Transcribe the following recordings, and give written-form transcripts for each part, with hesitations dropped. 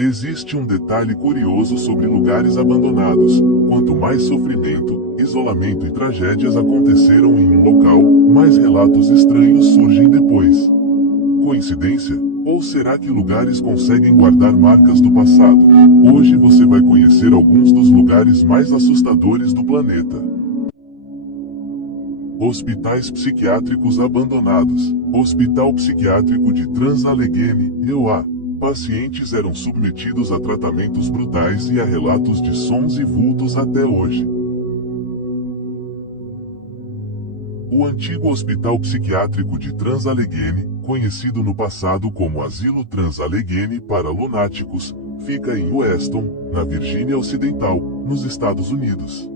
Existe um detalhe curioso sobre lugares abandonados: quanto mais sofrimento, isolamento e tragédias aconteceram em um local, mais relatos estranhos surgem depois. Coincidência? Ou será que lugares conseguem guardar marcas do passado? Hoje você vai conhecer alguns dos lugares mais assustadores do planeta. Hospitais psiquiátricos abandonados. Hospital Psiquiátrico de Trans-Allegheny, EUA. Pacientes eram submetidos a tratamentos brutais e a relatos de sons e vultos até hoje. O antigo Hospital Psiquiátrico de Trans-Allegheny, conhecido no passado como Asilo Trans-Allegheny para Lunáticos, fica em Weston, na Virgínia Ocidental, nos Estados Unidos.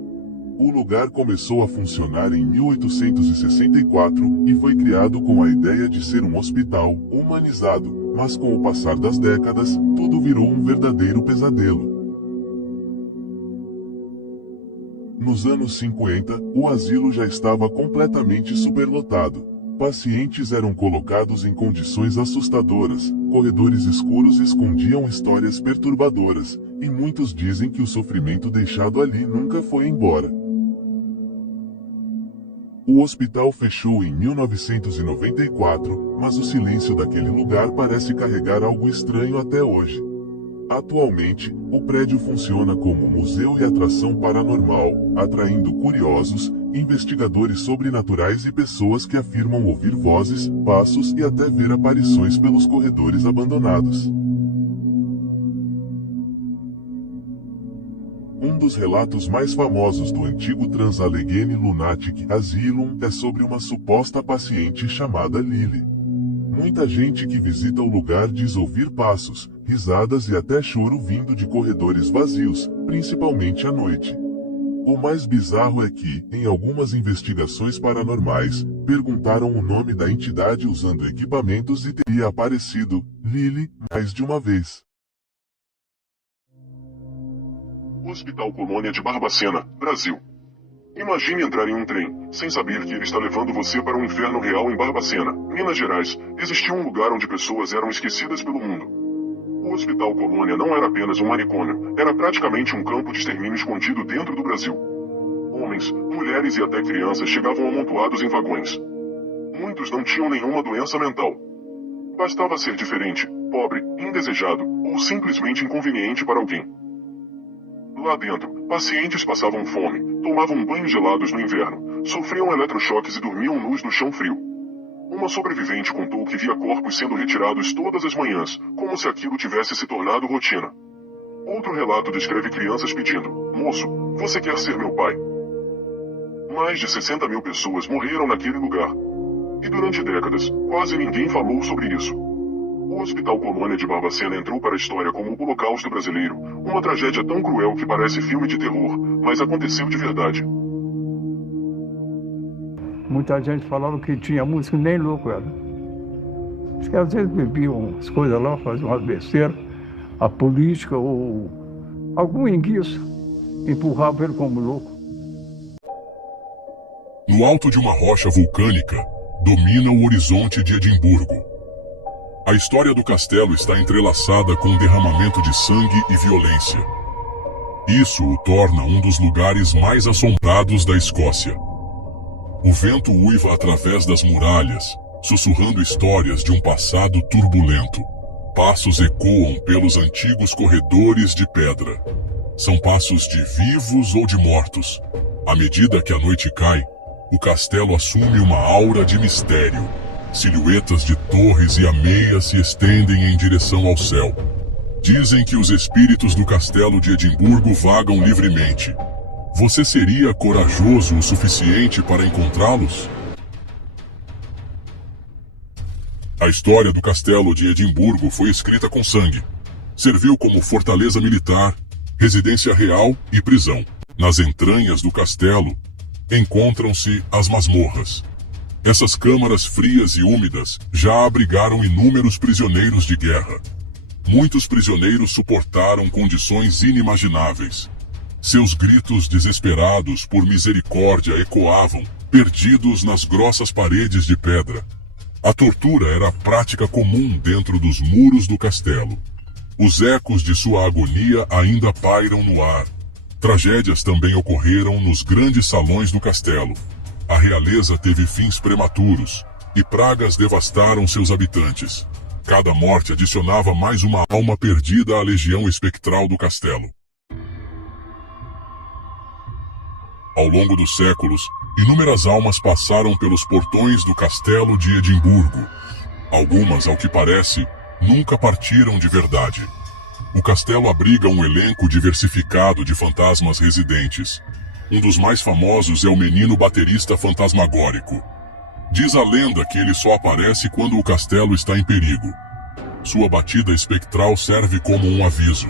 O lugar começou a funcionar em 1864 e foi criado com a ideia de ser um hospital humanizado, mas com o passar das décadas, tudo virou um verdadeiro pesadelo. Nos anos 50, o asilo já estava completamente superlotado. Pacientes eram colocados em condições assustadoras, corredores escuros escondiam histórias perturbadoras, e muitos dizem que o sofrimento deixado ali nunca foi embora. O hospital fechou em 1994, mas o silêncio daquele lugar parece carregar algo estranho até hoje. Atualmente, o prédio funciona como museu e atração paranormal, atraindo curiosos, investigadores sobrenaturais e pessoas que afirmam ouvir vozes, passos e até ver aparições pelos corredores abandonados. Um dos relatos mais famosos do antigo Trans-Allegheny Lunatic Asylum é sobre uma suposta paciente chamada Lily. Muita gente que visita o lugar diz ouvir passos, risadas e até choro vindo de corredores vazios, principalmente à noite. O mais bizarro é que, em algumas investigações paranormais, perguntaram o nome da entidade usando equipamentos e teria aparecido Lily mais de uma vez. Hospital Colônia de Barbacena, Brasil. Imagine entrar em um trem, sem saber que ele está levando você para um inferno real em Barbacena, Minas Gerais. Existia um lugar onde pessoas eram esquecidas pelo mundo. O Hospital Colônia não era apenas um manicômio, era praticamente um campo de extermínio escondido dentro do Brasil. Homens, mulheres e até crianças chegavam amontoados em vagões. Muitos não tinham nenhuma doença mental. Bastava ser diferente, pobre, indesejado, ou simplesmente inconveniente para alguém. Lá dentro, pacientes passavam fome, tomavam banhos gelados no inverno, sofriam eletrochoques e dormiam nus no chão frio. Uma sobrevivente contou que via corpos sendo retirados todas as manhãs, como se aquilo tivesse se tornado rotina. Outro relato descreve crianças pedindo: "Moço, você quer ser meu pai?" Mais de 60 mil pessoas morreram naquele lugar. E durante décadas, quase ninguém falou sobre isso. O Hospital Colônia de Barbacena entrou para a história como o Holocausto brasileiro, uma tragédia tão cruel que parece filme de terror, mas aconteceu de verdade. Muita gente falava que tinha música, nem louco era. Diz que às vezes bebiam as coisas lá, faziam umas besteiras, a política ou algum enguiço empurrava ele como louco. No alto de uma rocha vulcânica, domina o horizonte de Edimburgo. A história do castelo está entrelaçada com o derramamento de sangue e violência. Isso o torna um dos lugares mais assombrados da Escócia. O vento uiva através das muralhas, sussurrando histórias de um passado turbulento. Passos ecoam pelos antigos corredores de pedra. São passos de vivos ou de mortos. À medida que a noite cai, o castelo assume uma aura de mistério. Silhuetas de torres e ameias se estendem em direção ao céu. Dizem que os espíritos do castelo de Edimburgo vagam livremente. Você seria corajoso o suficiente para encontrá-los? A história do castelo de Edimburgo foi escrita com sangue. Serviu como fortaleza militar, residência real e prisão. Nas entranhas do castelo, encontram-se as masmorras. Essas câmaras frias e úmidas já abrigaram inúmeros prisioneiros de guerra. Muitos prisioneiros suportaram condições inimagináveis. Seus gritos desesperados por misericórdia ecoavam, perdidos nas grossas paredes de pedra. A tortura era prática comum dentro dos muros do castelo. Os ecos de sua agonia ainda pairam no ar. Tragédias também ocorreram nos grandes salões do castelo. A realeza teve fins prematuros, e pragas devastaram seus habitantes. Cada morte adicionava mais uma alma perdida à legião espectral do castelo. Ao longo dos séculos, inúmeras almas passaram pelos portões do castelo de Edimburgo. Algumas, ao que parece, nunca partiram de verdade. O castelo abriga um elenco diversificado de fantasmas residentes. Um dos mais famosos é o menino baterista fantasmagórico. Diz a lenda que ele só aparece quando o castelo está em perigo. Sua batida espectral serve como um aviso.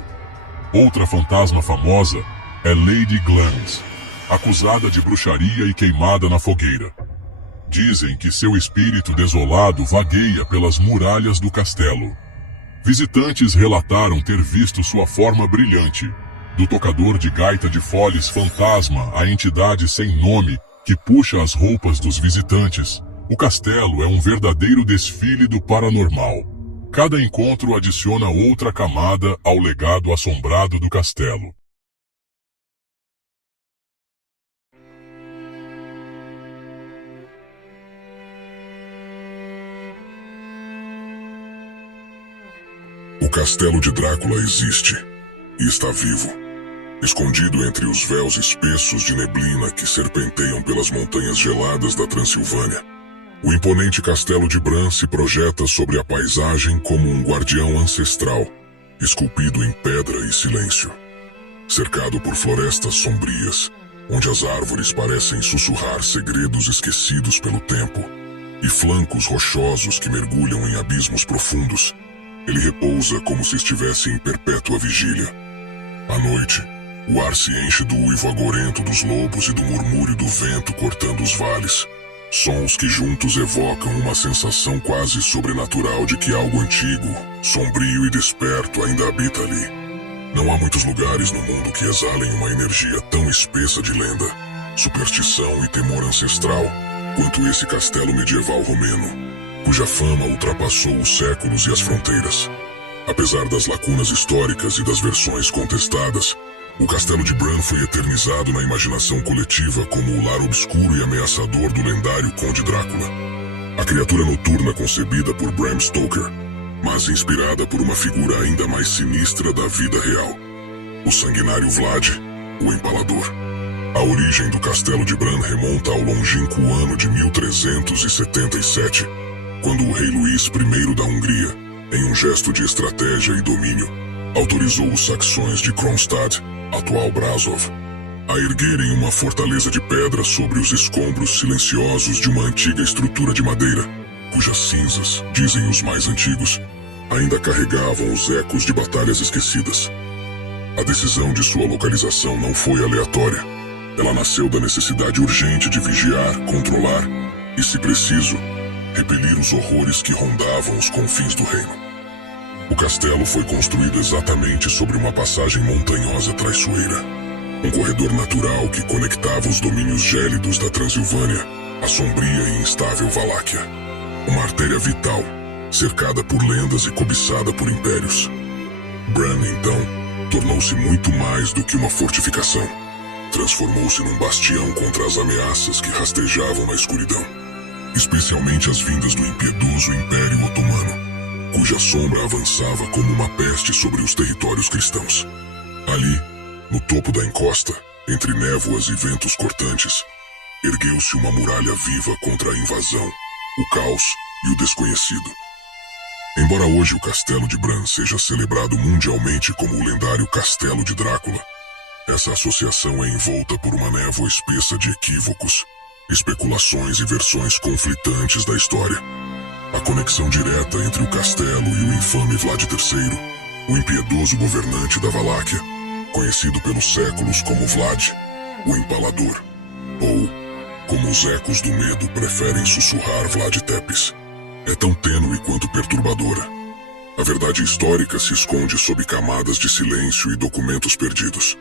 Outra fantasma famosa é Lady Glamis, acusada de bruxaria e queimada na fogueira. Dizem que seu espírito desolado vagueia pelas muralhas do castelo. Visitantes relataram ter visto sua forma brilhante. Do tocador de gaita de foles fantasma à entidade sem nome que puxa as roupas dos visitantes, o castelo é um verdadeiro desfile do paranormal. Cada encontro adiciona outra camada ao legado assombrado do castelo. O castelo de Drácula existe e está vivo, escondido entre os véus espessos de neblina que serpenteiam pelas montanhas geladas da Transilvânia. O imponente castelo de Bran se projeta sobre a paisagem como um guardião ancestral, esculpido em pedra e silêncio. Cercado por florestas sombrias, onde as árvores parecem sussurrar segredos esquecidos pelo tempo, e flancos rochosos que mergulham em abismos profundos, ele repousa como se estivesse em perpétua vigília. À noite, o ar se enche do uivo agorento dos lobos e do murmúrio do vento cortando os vales. Sons que juntos evocam uma sensação quase sobrenatural de que algo antigo, sombrio e desperto ainda habita ali. Não há muitos lugares no mundo que exalem uma energia tão espessa de lenda, superstição e temor ancestral, quanto esse castelo medieval romeno, cuja fama ultrapassou os séculos e as fronteiras. Apesar das lacunas históricas e das versões contestadas, o castelo de Bran foi eternizado na imaginação coletiva como o lar obscuro e ameaçador do lendário Conde Drácula. A criatura noturna concebida por Bram Stoker, mas inspirada por uma figura ainda mais sinistra da vida real. O sanguinário Vlad, o Empalador. A origem do castelo de Bran remonta ao longínquo ano de 1377, quando o rei Luís I da Hungria, em um gesto de estratégia e domínio, autorizou os saxões de Kronstadt, atual Brasov, a erguerem uma fortaleza de pedra sobre os escombros silenciosos de uma antiga estrutura de madeira, cujas cinzas, dizem os mais antigos, ainda carregavam os ecos de batalhas esquecidas. A decisão de sua localização não foi aleatória. Ela nasceu da necessidade urgente de vigiar, controlar e, se preciso, repelir os horrores que rondavam os confins do reino. O castelo foi construído exatamente sobre uma passagem montanhosa traiçoeira. Um corredor natural que conectava os domínios gélidos da Transilvânia à sombria e instável Valáquia. Uma artéria vital, cercada por lendas e cobiçada por impérios. Bran, então, tornou-se muito mais do que uma fortificação. Transformou-se num bastião contra as ameaças que rastejavam na escuridão. Especialmente as vindas do impiedoso Império Otomano, cuja sombra avançava como uma peste sobre os territórios cristãos. Ali, no topo da encosta, entre névoas e ventos cortantes, ergueu-se uma muralha viva contra a invasão, o caos e o desconhecido. Embora hoje o castelo de Bran seja celebrado mundialmente como o lendário Castelo de Drácula, essa associação é envolta por uma névoa espessa de equívocos, especulações e versões conflitantes da história. A conexão direta entre o castelo e o infame Vlad III, o impiedoso governante da Valáquia, conhecido pelos séculos como Vlad, o Empalador, ou, como os ecos do medo preferem sussurrar Vlad Tepes, é tão tênue quanto perturbadora. A verdade histórica se esconde sob camadas de silêncio e documentos perdidos.